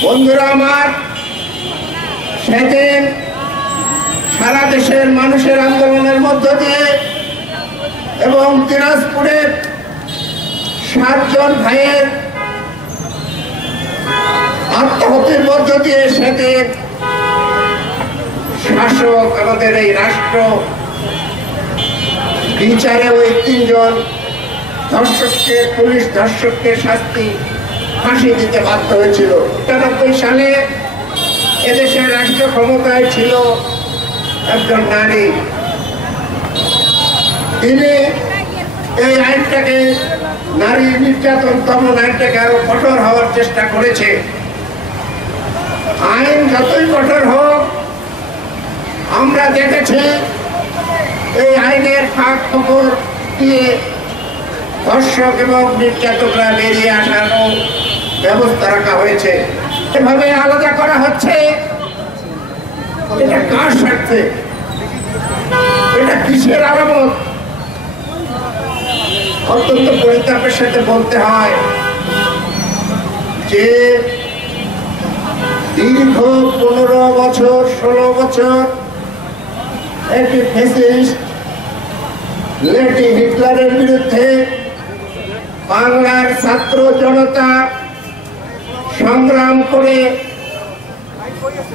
বন্ধুরা আমার, সেদিন সারা দেশের মানুষের আন্দোলনের মধ্য দিয়ে এবং দিনাজপুরের 7 জন ভাইয়ের আত্মহত্যের মধ্য দিয়ে সেদিন শাসক আমাদের এই রাষ্ট্র বিচারে ওই 3 জন ধর্ষককে, পুলিশ ধর্ষককে ফাঁসি দিতে বাধ্য হয়েছিল। ৯৯ সালে এদেশের রাষ্ট্র ক্ষমতায় ছিল একজন নারী। তিনি এই আইনটাকে, নারী নির্যাতন দমন আইনটাকে আরো কঠোর হওয়ার চেষ্টা করেছে। আইন যতই কঠোর হোক, আমরা দেখেছি এই আইনের ফাঁক ফোকর দিয়ে ধর্ষক এবং নির্যাতকরা বেরিয়ে আসারও ব্যবস্থা রাখা হয়েছে। এভাবে আলাদা করা হচ্ছে, এটা কার স্বার্থে? এটা কিসের আলামত? অত্যন্ত পরিতাপের সাথে বলতে হয় যে দীর্ঘ 15 বছর 16 বছর একটি ফ্যাসিস্ট লেডি হিটলারের বিরুদ্ধে বাংলার ছাত্র জনতা সংগ্রাম করে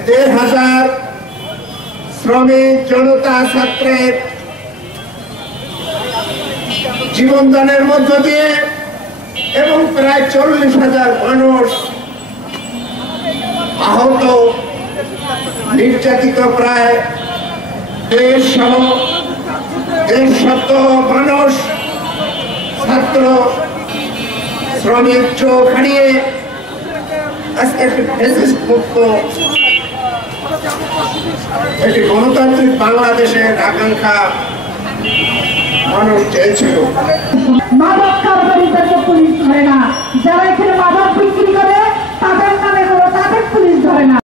১,৫০০ শ্রমিক জনতা ছাত্রের জীবনদানের মধ্য দিয়ে এবং প্রায় ৪০,০০০ মানুষ আহত, নির্যাতিত, প্রায় ১৫০ মানুষ ছাত্র শ্রমিক চোখ হারিয়ে আজকে একটি ফ্যাসিস্ট মুক্ত একটি গণতান্ত্রিক বাংলাদেশের আকাঙ্ক্ষা মানুষ চেয়েছিল। মাদক কারবারিদেরকে পুলিশ ধরে না, যারা